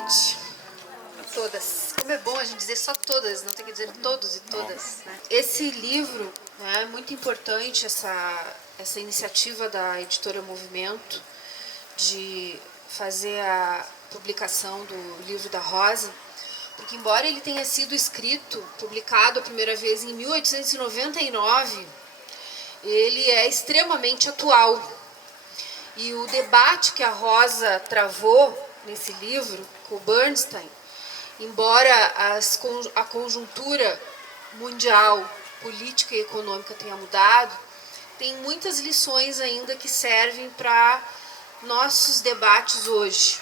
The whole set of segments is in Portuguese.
noite a todas. Como é bom a gente dizer só todas, não tem que dizer todos e todas. Né? Esse livro, né, é muito importante, essa iniciativa da editora Movimento de fazer a publicação do livro da Rosa, porque embora ele tenha sido escrito, publicado a primeira vez em 1899, ele é extremamente atual. E o debate que a Rosa travou nesse livro com o Bernstein, embora a conjuntura mundial, política e econômica tenha mudado, tem muitas lições ainda que servem para nossos debates hoje.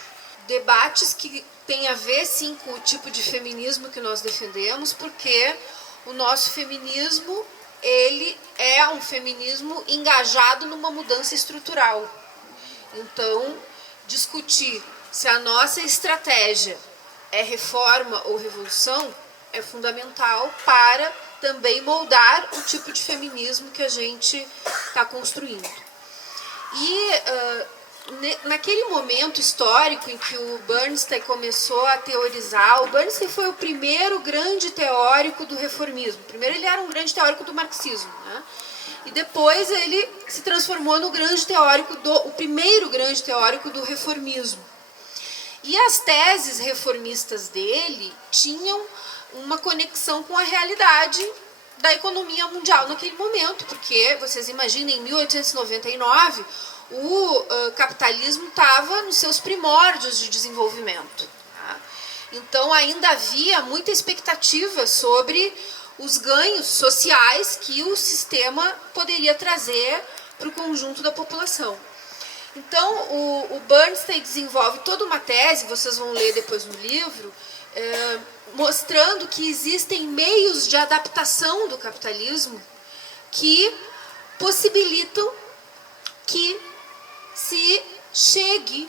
Debates que têm a ver, sim, com o tipo de feminismo que nós defendemos, porque o nosso feminismo, ele é um feminismo engajado numa mudança estrutural. Então, discutir se a nossa estratégia é reforma ou revolução é fundamental para também moldar o tipo de feminismo que a gente está construindo. E naquele momento histórico em que o Bernstein começou a teorizar, o Bernstein foi o primeiro grande teórico do reformismo. Primeiro ele era um grande teórico do marxismo, né? E depois ele se transformou no grande teórico o primeiro grande teórico do reformismo. E as teses reformistas dele tinham uma conexão com a realidade da economia mundial naquele momento, porque vocês imaginem, em 1899, o capitalismo estava nos seus primórdios de desenvolvimento. Tá? Então ainda havia muita expectativa sobre os ganhos sociais que o sistema poderia trazer para o conjunto da população. Então, o Bernstein desenvolve toda uma tese, vocês vão ler depois no livro, mostrando que existem meios de adaptação do capitalismo que possibilitam que se chegue,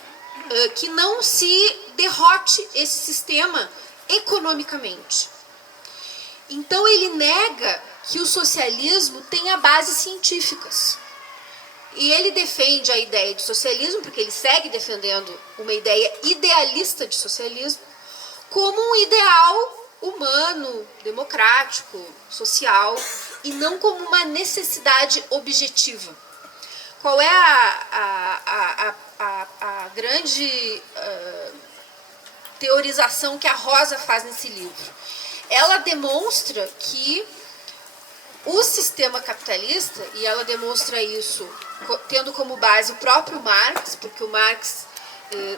que não se derrote esse sistema economicamente. Então, ele nega que o socialismo tenha bases científicas. E ele defende a ideia de socialismo, porque ele segue defendendo uma ideia idealista de socialismo, como um ideal humano, democrático, social, e não como uma necessidade objetiva. Qual é a grande teorização que a Rosa faz nesse livro? Ela demonstra que o sistema capitalista, e ela demonstra isso tendo como base o próprio Marx, porque o Marx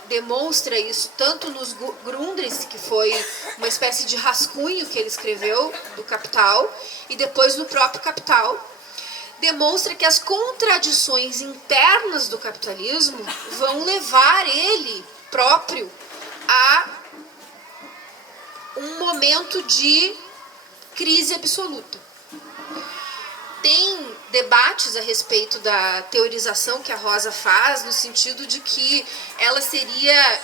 demonstra isso tanto nos Grundrisse, que foi uma espécie de rascunho que ele escreveu do Capital, e depois no próprio Capital, demonstra que as contradições internas do capitalismo vão levar ele próprio a um momento de crise absoluta. Tem debates a respeito da teorização que a Rosa faz, no sentido de que ela seria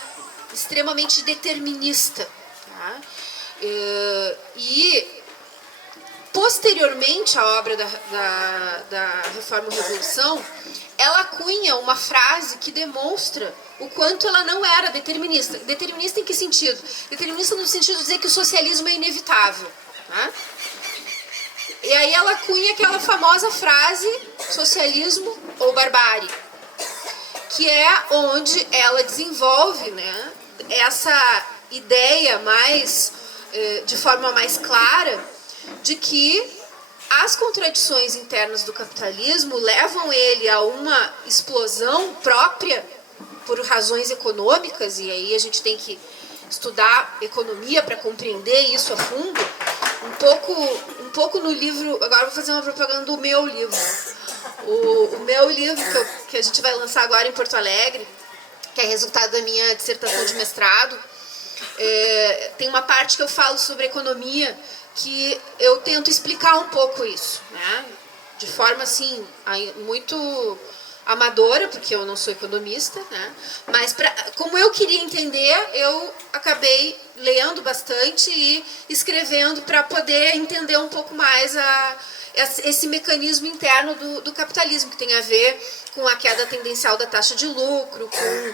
extremamente determinista. Tá? E, posteriormente à obra da Reforma e Revolução, ela cunha uma frase que demonstra o quanto ela não era determinista. Determinista em que sentido? Determinista no sentido de dizer que o socialismo é inevitável. Tá? E aí ela cunha aquela famosa frase, socialismo ou barbárie, que é onde ela desenvolve, né, essa ideia mais, de forma mais clara, de que as contradições internas do capitalismo levam ele a uma explosão própria por razões econômicas, e aí a gente tem que estudar economia para compreender isso a fundo. Um pouco no livro, agora vou fazer uma propaganda do meu livro. O meu livro, que a gente vai lançar agora em Porto Alegre, que é resultado da minha dissertação de mestrado, tem uma parte que eu falo sobre economia, que eu tento explicar um pouco isso, né? De forma assim, muito amadora, porque eu não sou economista, né? Mas como eu queria entender, eu acabei lendo bastante e escrevendo para poder entender um pouco mais esse mecanismo interno do capitalismo, que tem a ver com a queda tendencial da taxa de lucro, com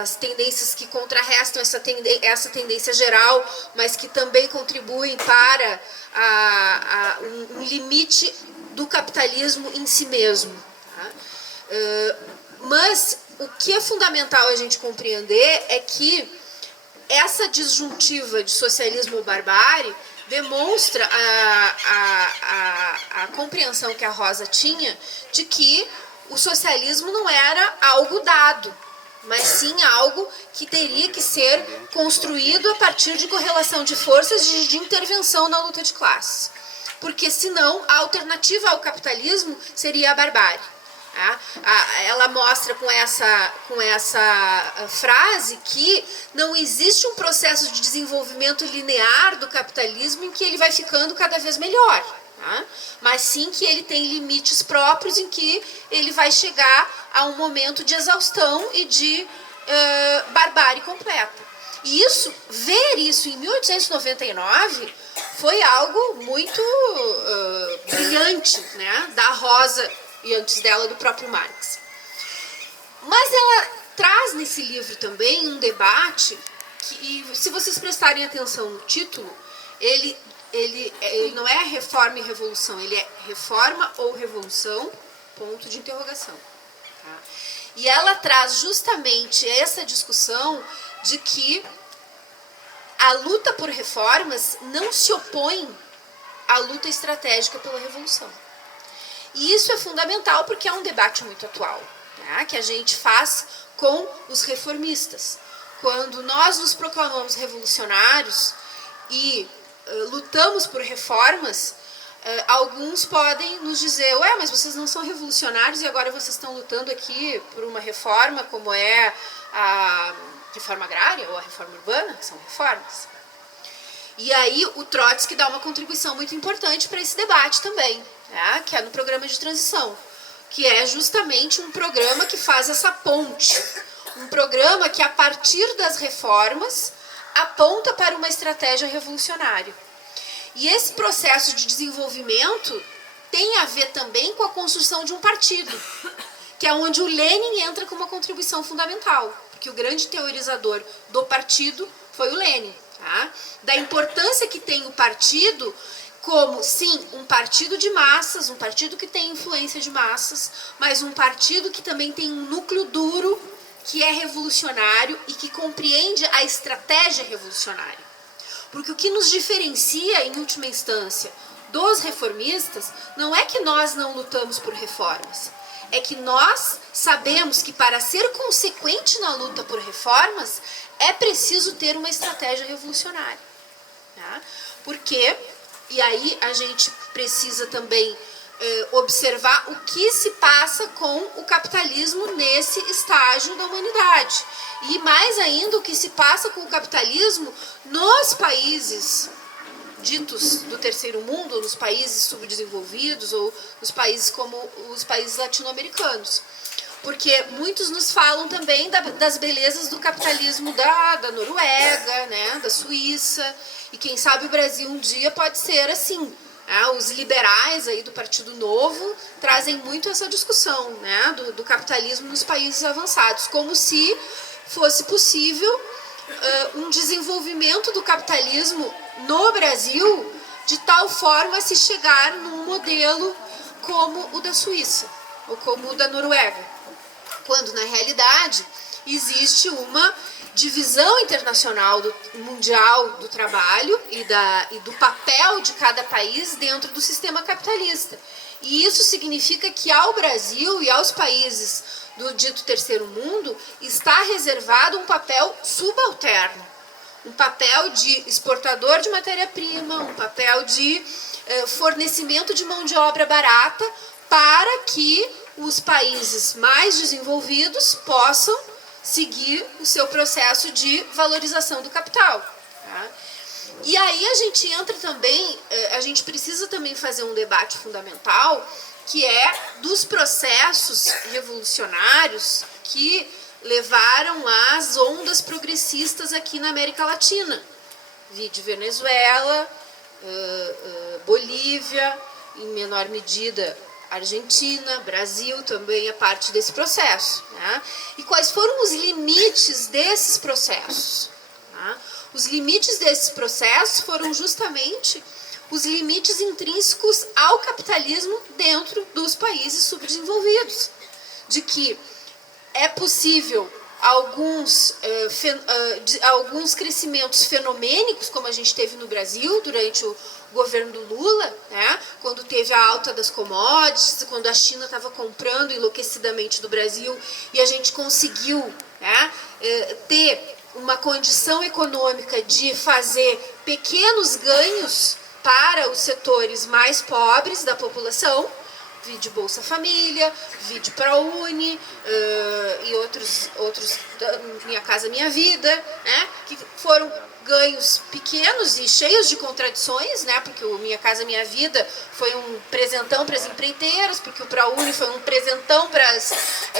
as tendências que contrarrestam essa tendência geral, mas que também contribuem para um limite do capitalismo em si mesmo. Tá? Mas o que é fundamental a gente compreender é que essa disjuntiva de socialismo ou barbárie demonstra a compreensão que a Rosa tinha de que o socialismo não era algo dado, mas sim algo que teria que ser construído a partir de correlação de forças e de intervenção na luta de classes. Porque senão a alternativa ao capitalismo seria a barbárie. Ela mostra com essa frase que não existe um processo de desenvolvimento linear do capitalismo em que ele vai ficando cada vez melhor, tá? Mas sim que ele tem limites próprios em que ele vai chegar a um momento de exaustão e de barbárie completa. E ver isso em 1899 foi algo muito brilhante, né, da Rosa e antes dela do próprio Marx. Mas ela traz nesse livro também um debate que, se vocês prestarem atenção no título, ele não é reforma e revolução, ele é reforma ou revolução, ponto de interrogação. Tá? E ela traz justamente essa discussão de que a luta por reformas não se opõe à luta estratégica pela revolução. E isso é fundamental porque é um debate muito atual, né, que a gente faz com os reformistas. Quando nós nos proclamamos revolucionários e lutamos por reformas, alguns podem nos dizer: ué, mas vocês não são revolucionários e agora vocês estão lutando aqui por uma reforma como é a reforma agrária ou a reforma urbana, que são reformas. E aí o Trotsky dá uma contribuição muito importante para esse debate também, né, que é no programa de transição, que é justamente um programa que faz essa ponte, um programa que a partir das reformas aponta para uma estratégia revolucionária. E esse processo de desenvolvimento tem a ver também com a construção de um partido, que é onde o Lenin entra com uma contribuição fundamental, porque o grande teorizador do partido foi o Lenin. Tá? Da importância que tem o partido como, sim, um partido de massas, um partido que tem influência de massas, mas um partido que também tem um núcleo duro, que é revolucionário e que compreende a estratégia revolucionária. Porque o que nos diferencia, em última instância, dos reformistas, não é que nós não lutamos por reformas, é que nós sabemos que para ser consequente na luta por reformas, é preciso ter uma estratégia revolucionária. Tá? Porque, e aí a gente precisa também observar o que se passa com o capitalismo nesse estágio da humanidade. E mais ainda o que se passa com o capitalismo nos países ditos do terceiro mundo, nos países subdesenvolvidos ou nos países como os países latino-americanos. Porque muitos nos falam também das belezas do capitalismo da Noruega, né, da Suíça, e quem sabe o Brasil um dia pode ser assim. Os liberais aí do Partido Novo trazem muito essa discussão, né, do capitalismo nos países avançados, como se fosse possível um desenvolvimento do capitalismo no Brasil de tal forma a se chegar num modelo como o da Suíça ou como o da Noruega. Quando, na realidade, existe uma divisão internacional mundial do trabalho e do papel de cada país dentro do sistema capitalista. E isso significa que ao Brasil e aos países do dito terceiro mundo está reservado um papel subalterno, um papel de exportador de matéria-prima, um papel de fornecimento de mão de obra barata para que os países mais desenvolvidos possam seguir o seu processo de valorização do capital. Tá? E aí a gente entra também, a gente precisa também fazer um debate fundamental, que é dos processos revolucionários que levaram às ondas progressistas aqui na América Latina. Vide Venezuela, Bolívia, em menor medida Argentina, Brasil também é parte desse processo. Né? E quais foram os limites desses processos? Né? Os limites desses processos foram justamente os limites intrínsecos ao capitalismo dentro dos países subdesenvolvidos. De que é possível alguns crescimentos fenomênicos, como a gente teve no Brasil durante o governo do Lula, né, quando teve a alta das commodities, quando a China estava comprando enlouquecidamente do Brasil e a gente conseguiu, né, ter uma condição econômica de fazer pequenos ganhos para os setores mais pobres da população, vide Bolsa Família, vide ProUni e outros Minha Casa Minha Vida, né, que foram ganhos pequenos e cheios de contradições, né, porque o Minha Casa Minha Vida foi um presentão para as empreiteiras, porque o ProUni foi um presentão para as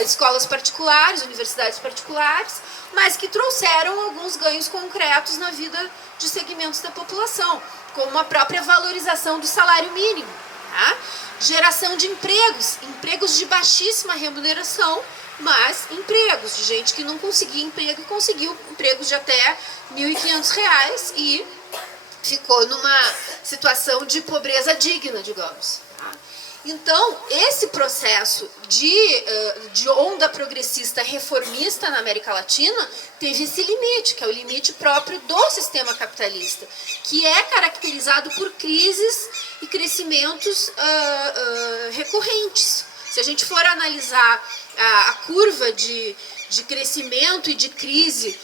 escolas particulares, universidades particulares, mas que trouxeram alguns ganhos concretos na vida de segmentos da população, como a própria valorização do salário mínimo, tá? Geração de empregos de baixíssima remuneração, mas empregos de gente que não conseguia emprego e conseguiu empregos de até R$ 1.500 e ficou numa situação de pobreza digna, digamos. Tá? Então, esse processo de onda progressista reformista na América Latina teve esse limite, que é o limite próprio do sistema capitalista, que é caracterizado por crises e crescimentos recorrentes. Se a gente for analisar a curva de crescimento e de crise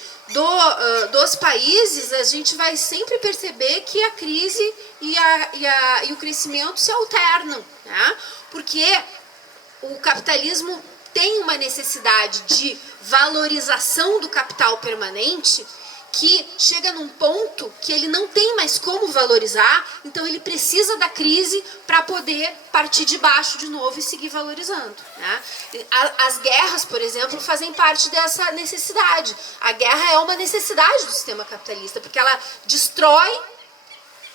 dos países, a gente vai sempre perceber que a crise e o crescimento se alternam, né? Porque o capitalismo tem uma necessidade de valorização do capital permanente que chega num ponto que ele não tem mais como valorizar, então ele precisa da crise para poder partir de baixo de novo e seguir valorizando. Né? As guerras, por exemplo, fazem parte dessa necessidade. A guerra é uma necessidade do sistema capitalista, porque ela destrói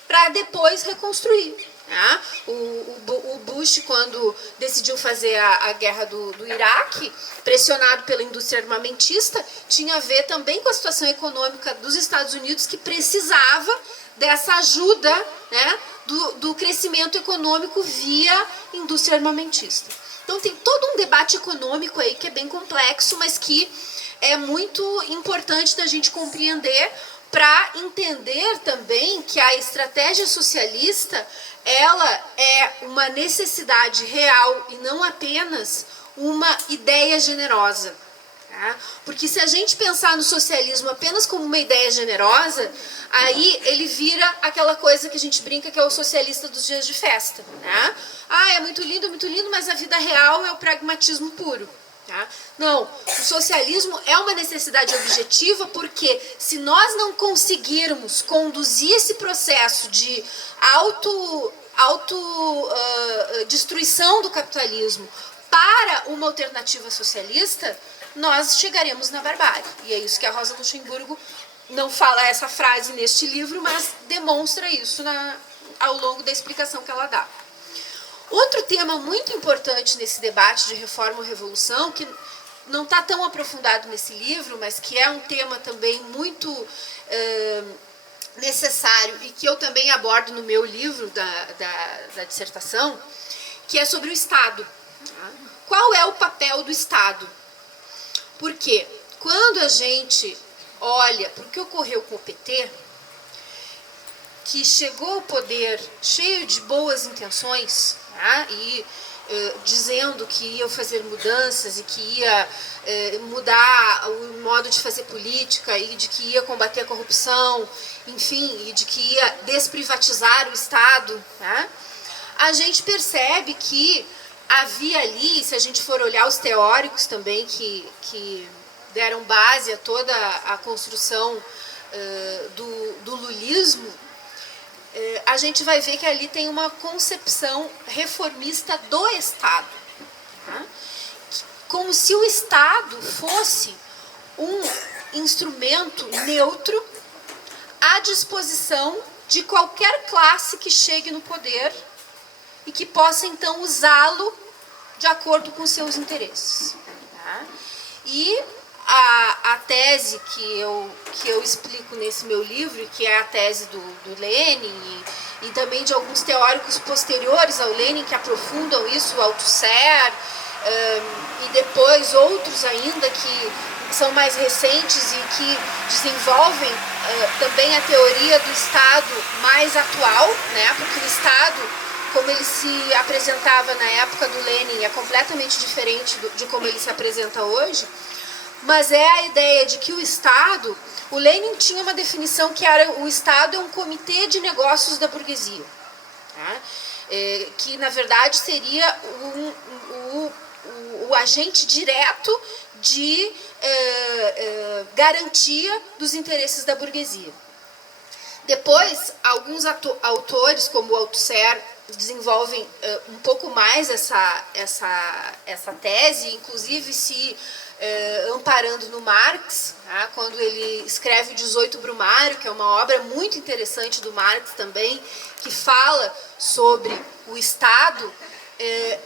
para depois reconstruir. Né? O Bush, quando decidiu fazer a guerra do Iraque, pressionado pela indústria armamentista, tinha a ver também com a situação econômica dos Estados Unidos, que precisava dessa ajuda, né, do crescimento econômico via indústria armamentista. Então tem todo um debate econômico aí que é bem complexo, mas que é muito importante da gente compreender para entender também que a estratégia socialista ela é uma necessidade real e não apenas uma ideia generosa. Tá? Porque se a gente pensar no socialismo apenas como uma ideia generosa, aí ele vira aquela coisa que a gente brinca que é o socialista dos dias de festa. Né? Ah, é muito lindo, mas a vida real é o pragmatismo puro. Tá? Não, o socialismo é uma necessidade objetiva porque se nós não conseguirmos conduzir esse processo de destruição do capitalismo para uma alternativa socialista, nós chegaremos na barbárie. E é isso que a Rosa Luxemburgo não fala essa frase neste livro, mas demonstra isso ao longo da explicação que ela dá. Outro tema muito importante nesse debate de reforma ou revolução, que não está tão aprofundado nesse livro, mas que é um tema também muito necessário e que eu também abordo no meu livro da dissertação, que é sobre o Estado. Qual é o papel do Estado? Porque quando a gente olha para o que ocorreu com o PT, que chegou ao poder cheio de boas intenções, né, e dizendo que ia fazer mudanças e que ia mudar o modo de fazer política e de que ia combater a corrupção, enfim, e de que ia desprivatizar o Estado, né, a gente percebe que havia ali, se a gente for olhar os teóricos também que deram base a toda a construção do lulismo, a gente vai ver que ali tem uma concepção reformista do Estado. Tá? Como se o Estado fosse um instrumento neutro à disposição de qualquer classe que chegue no poder e que possa, então, usá-lo de acordo com seus interesses. Tá? E a tese que eu explico nesse meu livro, que é a tese do Lenin e também de alguns teóricos posteriores ao Lenin que aprofundam isso, o Althusser, e depois outros ainda que são mais recentes e que desenvolvem também a teoria do Estado mais atual, né? Porque o Estado, como ele se apresentava na época do Lenin, é completamente diferente de como ele se apresenta hoje, mas é a ideia de que o Estado, o Lenin tinha uma definição que era o Estado é um comitê de negócios da burguesia, tá? Que na verdade seria o agente direto de garantia dos interesses da burguesia. Depois, alguns autores, como o Althusser, desenvolvem um pouco mais essa tese, inclusive se amparando no Marx, tá? Quando ele escreve o 18 Brumário, que é uma obra muito interessante do Marx também, que fala sobre o Estado,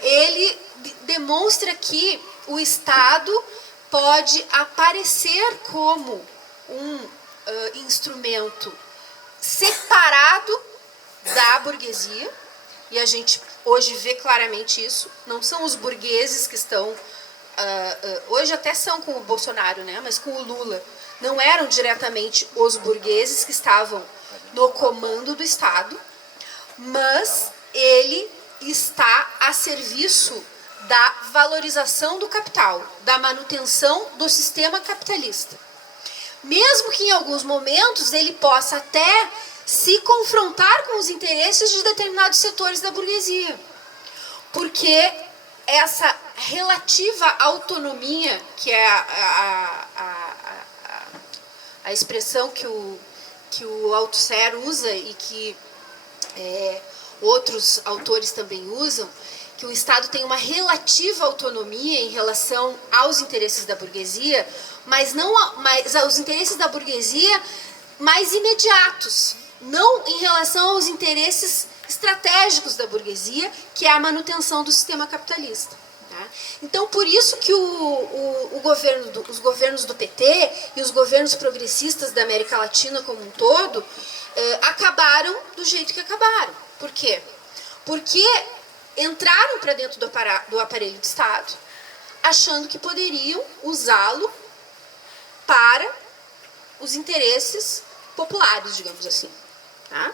ele demonstra que o Estado pode aparecer como um instrumento separado da burguesia, e a gente hoje vê claramente isso. Não são os burgueses que estão, hoje até são com o Bolsonaro, né? Mas com o Lula, não eram diretamente os burgueses que estavam no comando do Estado, mas ele está a serviço da valorização do capital, da manutenção do sistema capitalista. Mesmo que em alguns momentos ele possa até se confrontar com os interesses de determinados setores da burguesia. Porque essa relativa autonomia, que é a expressão que o Althusser usa e que outros autores também usam, que o Estado tem uma relativa autonomia em relação aos interesses da burguesia, mas aos interesses da burguesia mais imediatos, não em relação aos interesses estratégicos da burguesia, que é a manutenção do sistema capitalista. Tá? Então, por isso que os governos do PT e os governos progressistas da América Latina como um todo acabaram do jeito que acabaram. Por quê? Porque entraram para dentro do aparelho de Estado, achando que poderiam usá-lo para os interesses populares, digamos assim. Tá?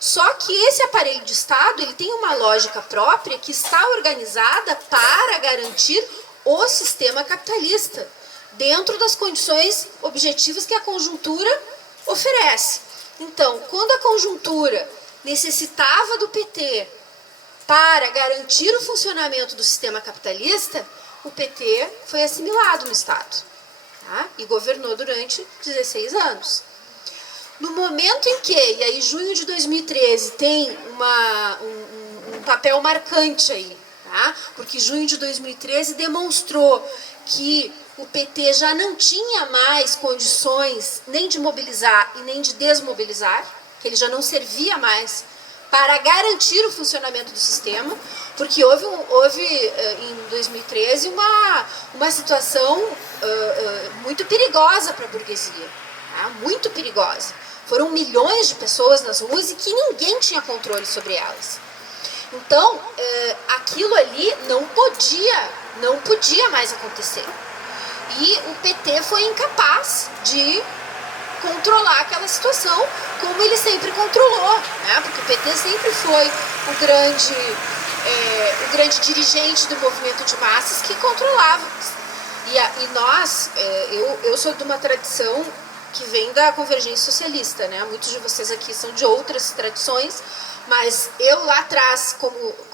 Só que esse aparelho de Estado ele tem uma lógica própria que está organizada para garantir o sistema capitalista, dentro das condições objetivas que a conjuntura oferece. Então, quando a conjuntura necessitava do PT para garantir o funcionamento do sistema capitalista, o PT foi assimilado no Estado, tá? E governou durante 16 anos. No momento em que, e aí junho de 2013 tem um papel marcante aí, tá? Porque junho de 2013 demonstrou que o PT já não tinha mais condições nem de mobilizar e nem de desmobilizar, que ele já não servia mais para garantir o funcionamento do sistema, porque houve em 2013 uma situação muito perigosa para a burguesia, tá? Muito perigosa. Foram milhões de pessoas nas ruas e que ninguém tinha controle sobre elas. Então, aquilo ali não podia mais acontecer. E o PT foi incapaz de controlar aquela situação como ele sempre controlou, né? Porque o PT sempre foi o grande dirigente do movimento de massas que controlava. E nós, eu sou de uma tradição que vem da convergência socialista, né? Muitos de vocês aqui são de outras tradições, mas eu lá atrás,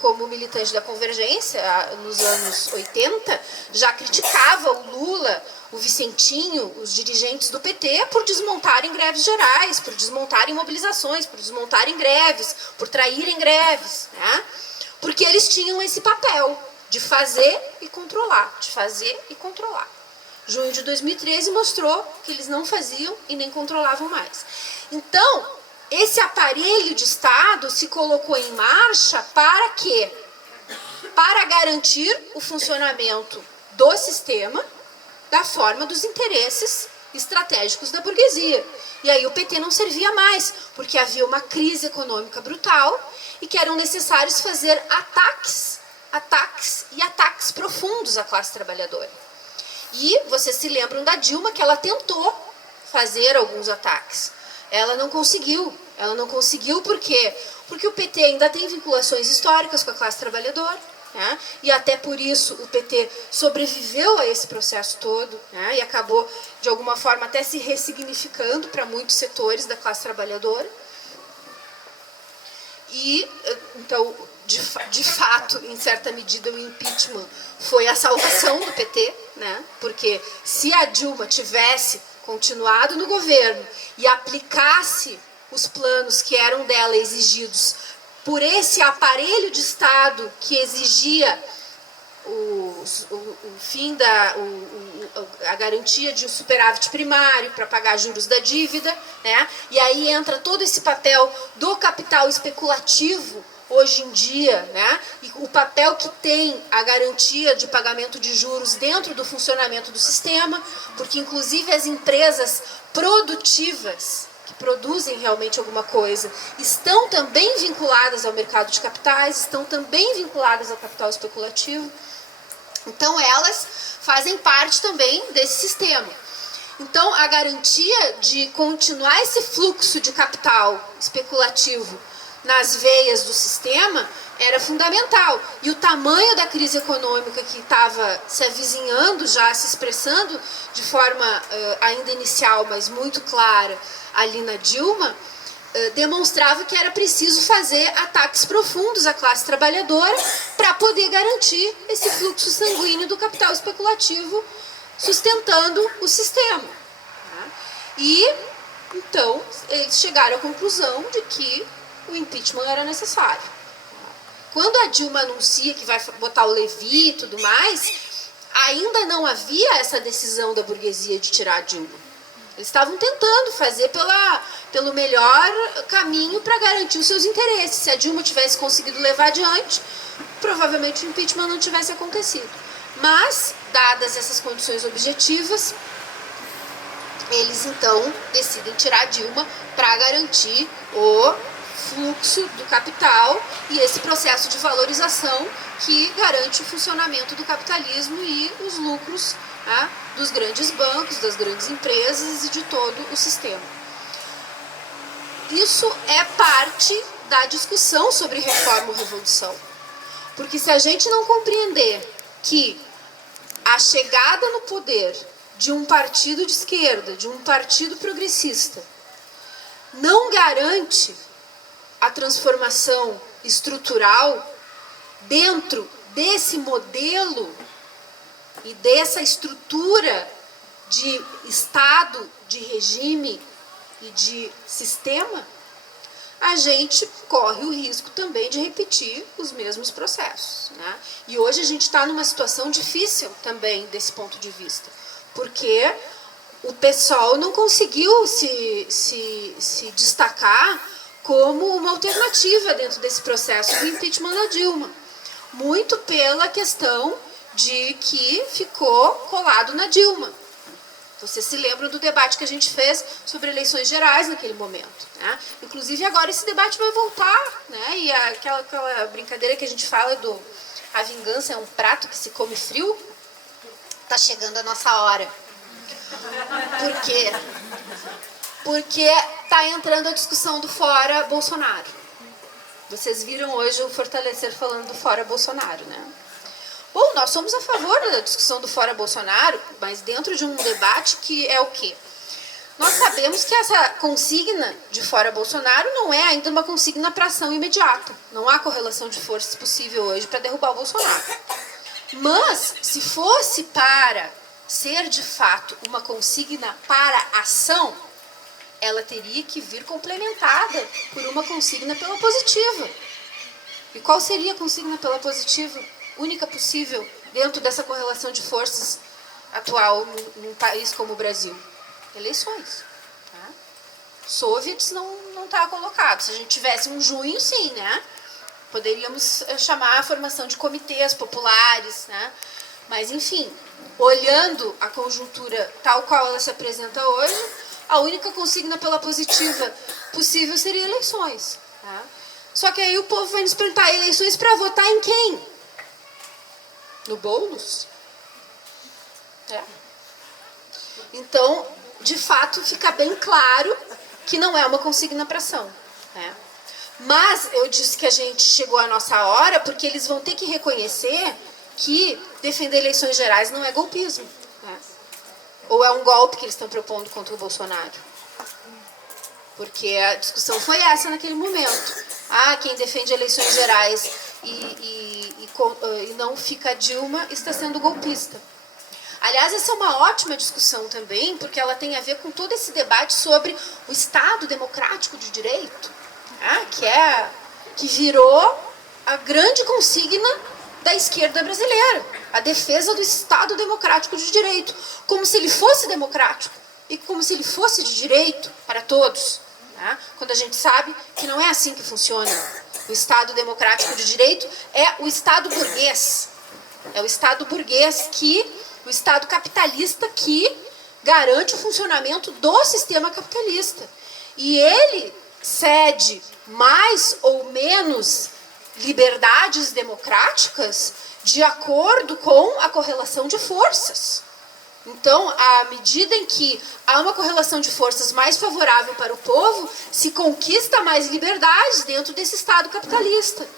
como militante da convergência, nos anos 80, já criticava o Lula, o Vicentinho, os dirigentes do PT, por desmontarem greves gerais, por desmontarem mobilizações, por desmontarem greves, por traírem greves, né? Porque eles tinham esse papel de fazer e controlar, de fazer e controlar. Junho de 2013 mostrou que eles não faziam e nem controlavam mais. Então, esse aparelho de Estado se colocou em marcha para quê? Para garantir o funcionamento do sistema da forma dos interesses estratégicos da burguesia. E aí o PT não servia mais, porque havia uma crise econômica brutal e que eram necessários fazer ataques profundos à classe trabalhadora. E vocês se lembram da Dilma, que ela tentou fazer alguns ataques. Ela não conseguiu. Ela não conseguiu por quê? Porque o PT ainda tem vinculações históricas com a classe trabalhadora, né? E até por isso o PT sobreviveu a esse processo todo, né? E acabou, de alguma forma, até se ressignificando para muitos setores da classe trabalhadora. E, então, de fato, em certa medida, o impeachment foi a salvação do PT, né? Porque se a Dilma tivesse continuado no governo e aplicasse os planos que eram dela exigidos por esse aparelho de Estado que exigia a garantia de um superávit primário para pagar juros da dívida, né? E aí entra todo esse papel do capital especulativo hoje em dia, né? E o papel que tem a garantia de pagamento de juros dentro do funcionamento do sistema, porque inclusive as empresas produtivas que produzem realmente alguma coisa estão também vinculadas ao mercado de capitais, estão também vinculadas ao capital especulativo. Então elas fazem parte também desse sistema. Então a garantia de continuar esse fluxo de capital especulativo nas veias do sistema era fundamental. E o tamanho da crise econômica que estava se avizinhando, já se expressando de forma ainda inicial, mas muito clara ali na Dilma, demonstrava que era preciso fazer ataques profundos à classe trabalhadora para poder garantir esse fluxo sanguíneo do capital especulativo sustentando o sistema. E, então, eles chegaram à conclusão de que o impeachment era necessário. Quando a Dilma anuncia que vai botar o Levi e tudo mais, ainda não havia essa decisão da burguesia de tirar a Dilma. Eles estavam tentando fazer pelo melhor caminho para garantir os seus interesses. Se a Dilma tivesse conseguido levar adiante, provavelmente o impeachment não tivesse acontecido. Mas, dadas essas condições objetivas, eles então decidem tirar a Dilma para garantir o fluxo do capital e esse processo de valorização que garante o funcionamento do capitalismo e os lucros, né, dos grandes bancos, das grandes empresas e de todo o sistema. Isso é parte da discussão sobre reforma ou revolução. Porque se a gente não compreender que a chegada no poder de um partido de esquerda, de um partido progressista, não garante a transformação estrutural dentro desse modelo e dessa estrutura de Estado, de regime e de sistema, a gente corre o risco também de repetir os mesmos processos, né? E hoje a gente está numa situação difícil também desse ponto de vista, porque o PSOL não conseguiu se destacar como uma alternativa dentro desse processo do impeachment da Dilma. Muito pela questão de que ficou colado na Dilma. Vocês se lembram do debate que a gente fez sobre eleições gerais naquele momento, né? Inclusive agora esse debate vai voltar, né? E aquela brincadeira que a gente fala do a vingança é um prato que se come frio, tá chegando a nossa hora. Por quê? Porque tá entrando a discussão do fora Bolsonaro. Vocês viram hoje o Fortalecer falando do fora Bolsonaro, né? Bom, nós somos a favor da discussão do fora Bolsonaro, mas dentro de um debate que é o quê? Nós sabemos que essa consigna de fora Bolsonaro não é ainda uma consigna para ação imediata. Não há correlação de forças possível hoje para derrubar o Bolsonaro. Mas, se fosse para ser de fato uma consigna para ação, ela teria que vir complementada por uma consigna pela positiva. E qual seria a consigna pela positiva? Única possível dentro dessa correlação de forças atual num país como o Brasil? Eleições. Tá? Soviets não não está colocado. Se a gente tivesse um junho, sim, né? Poderíamos chamar a formação de comitês populares, né? Mas, enfim, olhando a conjuntura tal qual ela se apresenta hoje, a única consigna pela positiva possível seria eleições. Tá? Só que aí o povo vai nos perguntar, eleições para votar em quem? No Boulos? É. Então, de fato, fica bem claro que não é uma consigna para ação. Né? Mas eu disse que a gente chegou à nossa hora porque eles vão ter que reconhecer que defender eleições gerais não é golpismo. Né? Ou é um golpe que eles estão propondo contra o Bolsonaro. Porque a discussão foi essa naquele momento. Ah, quem defende eleições gerais e não fica Dilma está sendo golpista. Aliás, essa é uma ótima discussão também, porque ela tem a ver com todo esse debate sobre o Estado democrático de direito, né, que virou a grande consigna da esquerda brasileira, a defesa do Estado democrático de direito, como se ele fosse democrático e como se ele fosse de direito para todos, né, quando a gente sabe que não é assim que funciona. O Estado democrático de direito é o Estado burguês, é o Estado burguês o Estado capitalista que garante o funcionamento do sistema capitalista. E ele cede mais ou menos liberdades democráticas de acordo com a correlação de forças. Então, à medida em que há uma correlação de forças mais favorável para o povo, se conquista mais liberdades dentro desse Estado capitalista.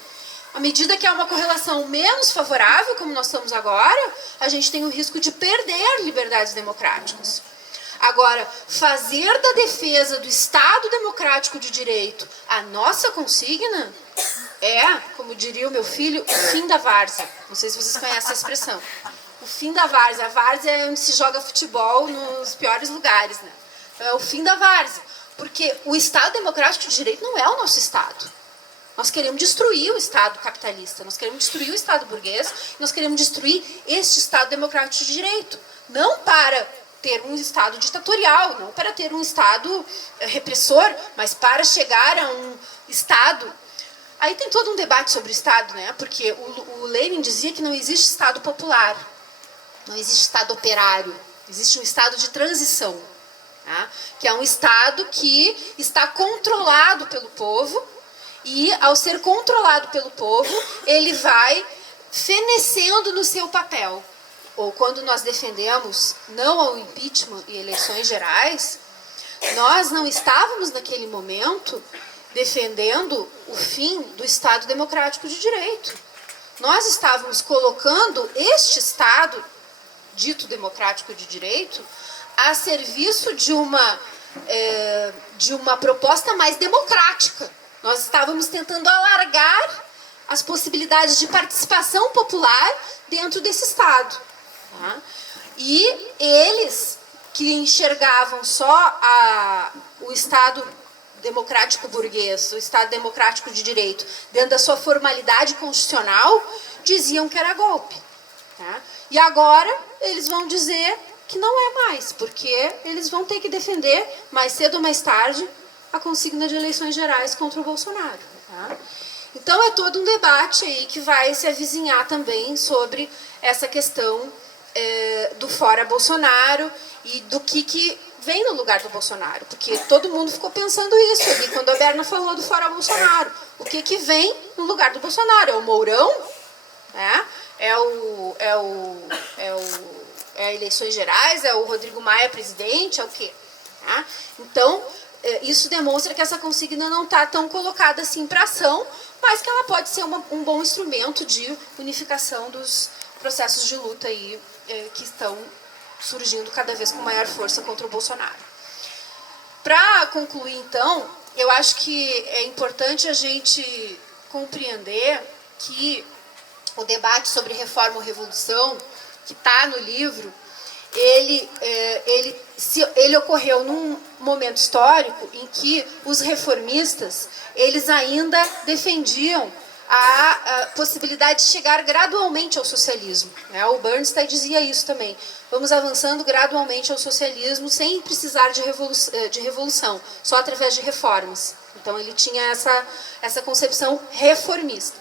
À medida que há uma correlação menos favorável, como nós estamos agora, a gente tem o risco de perder liberdades democráticas. Agora, fazer da defesa do Estado democrático de direito a nossa consigna é, como diria o meu filho, o fim da várzea. Não sei se vocês conhecem a expressão. O fim da várzea. A várzea é onde se joga futebol nos piores lugares, né? É o fim da várzea. Porque o Estado democrático de direito não é o nosso Estado. Nós queremos destruir o Estado capitalista, nós queremos destruir o Estado burguês, nós queremos destruir este Estado democrático de direito. Não para ter um Estado ditatorial, não para ter um Estado repressor, mas para chegar a um Estado... Aí tem todo um debate sobre o Estado, né? Porque o Lenin dizia que não existe Estado popular, não existe Estado operário, existe um Estado de transição, tá? Que é um Estado que está controlado pelo povo, e, ao ser controlado pelo povo, ele vai fenecendo no seu papel. Ou quando nós defendemos não ao impeachment e eleições gerais, nós não estávamos, naquele momento, defendendo o fim do Estado democrático de direito. Nós estávamos colocando este Estado, dito democrático de direito, a serviço de uma proposta mais democrática. Nós estávamos tentando alargar as possibilidades de participação popular dentro desse Estado. Tá? E eles que enxergavam só o Estado democrático burguês, o Estado democrático de direito, dentro da sua formalidade constitucional, diziam que era golpe. Tá? E agora eles vão dizer que não é mais, porque eles vão ter que defender, mais cedo ou mais tarde, a consigna de eleições gerais contra o Bolsonaro. Tá? Então é todo um debate aí que vai se avizinhar também sobre essa questão do fora Bolsonaro e do que vem no lugar do Bolsonaro. Porque todo mundo ficou pensando isso ali quando a Berna falou do fora Bolsonaro. O que vem no lugar do Bolsonaro? É o Mourão? É eleições gerais? É o Rodrigo Maia presidente? É o quê? Tá? Então, isso demonstra que essa consigna não está tão colocada assim para ação, mas que ela pode ser um bom instrumento de unificação dos processos de luta aí, que estão surgindo cada vez com maior força contra o Bolsonaro. Para concluir, então, eu acho que é importante a gente compreender que o debate sobre reforma ou revolução, que está no livro, ele ocorreu num momento histórico em que os reformistas eles ainda defendiam a possibilidade de chegar gradualmente ao socialismo. Né? O Bernstein dizia isso também. Vamos avançando gradualmente ao socialismo sem precisar de revolução, só através de reformas. Ele Então ele tinha essa concepção reformista.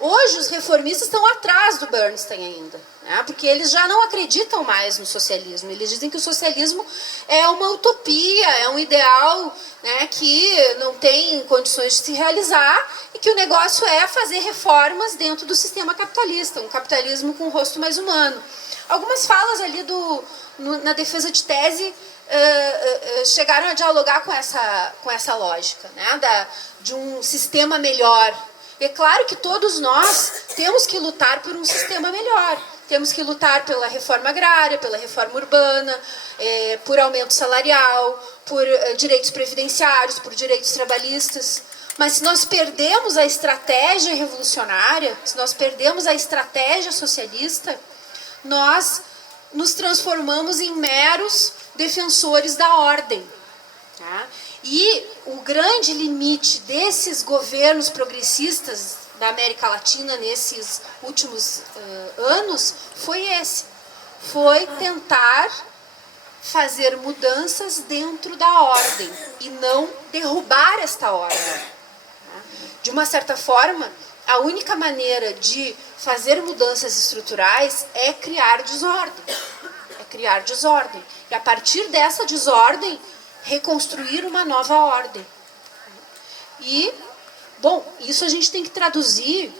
Hoje os reformistas estão atrás do Bernstein ainda, né? Porque eles já não acreditam mais no socialismo. Eles dizem que o socialismo é uma utopia, é um ideal, né, que não tem condições de se realizar e que o negócio é fazer reformas dentro do sistema capitalista, um capitalismo com um rosto mais humano. Algumas falas ali na defesa de tese chegaram a dialogar com essa lógica, né, de um sistema melhor. É claro que todos nós temos que lutar por um sistema melhor. Temos que lutar pela reforma agrária, pela reforma urbana, por aumento salarial, por direitos previdenciários, por direitos trabalhistas. Mas se nós perdemos a estratégia revolucionária, se nós perdemos a estratégia socialista, nós nos transformamos em meros defensores da ordem. Tá? E o grande limite desses governos progressistas da América Latina nesses últimos anos foi esse. Foi tentar fazer mudanças dentro da ordem e não derrubar esta ordem. De uma certa forma, a única maneira de fazer mudanças estruturais é criar desordem. É criar desordem. E a partir dessa desordem, reconstruir uma nova ordem. E, bom, isso a gente tem que traduzir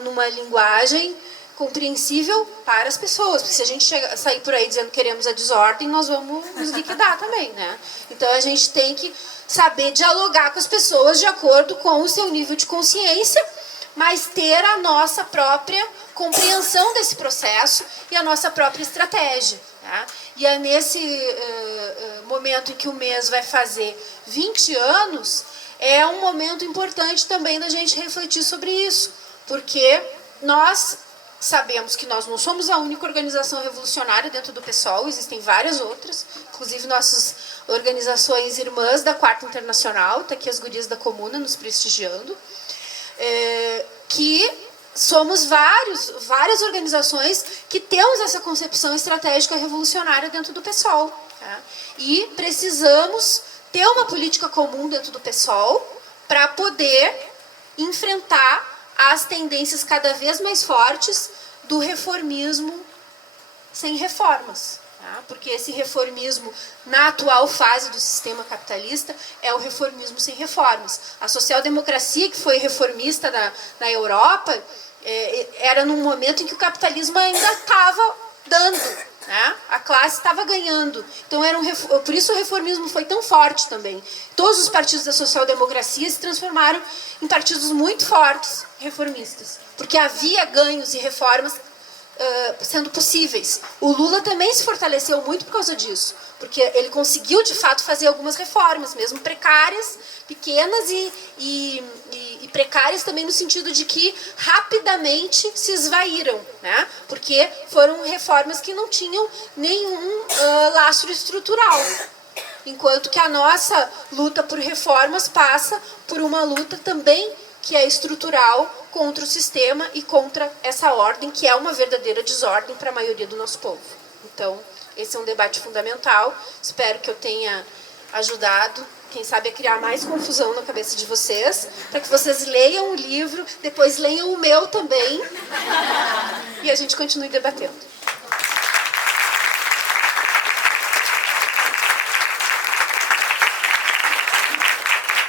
numa linguagem compreensível para as pessoas. Porque se a gente sair por aí dizendo que queremos a desordem, nós vamos nos liquidar também, né? Então a gente tem que saber dialogar com as pessoas de acordo com o seu nível de consciência, mas ter a nossa própria compreensão desse processo e a nossa própria estratégia. Tá? E é nesse momento em que o mês vai fazer 20 anos, é um momento importante também da gente refletir sobre isso, porque nós sabemos que nós não somos a única organização revolucionária dentro do PSOL, existem várias outras, inclusive nossas organizações irmãs da Quarta Internacional, está aqui as gurias da Comuna nos prestigiando, que somos várias organizações que temos essa concepção estratégica revolucionária dentro do PSOL. Tá? E precisamos ter uma política comum dentro do PSOL para poder enfrentar as tendências cada vez mais fortes do reformismo sem reformas. Tá? Porque esse reformismo, na atual fase do sistema capitalista, é o reformismo sem reformas. A social-democracia, que foi reformista na Europa, era num momento em que o capitalismo ainda estava dando, né? A classe estava ganhando. Então por isso o reformismo foi tão forte também. Todos os partidos da social-democracia se transformaram em partidos muito fortes, reformistas, porque havia ganhos e reformas sendo possíveis. O Lula também se fortaleceu muito por causa disso, porque ele conseguiu de fato fazer algumas reformas, mesmo precárias, pequenas e precárias também no sentido de que rapidamente se esvaíram, né? Porque foram reformas que não tinham nenhum lastro estrutural. Enquanto que a nossa luta por reformas passa por uma luta também que é estrutural contra o sistema e contra essa ordem, que é uma verdadeira desordem para a maioria do nosso povo. Então, esse é um debate fundamental. Espero que eu tenha ajudado, quem sabe, a criar mais confusão na cabeça de vocês, para que vocês leiam o livro, depois leiam o meu também, e a gente continue debatendo.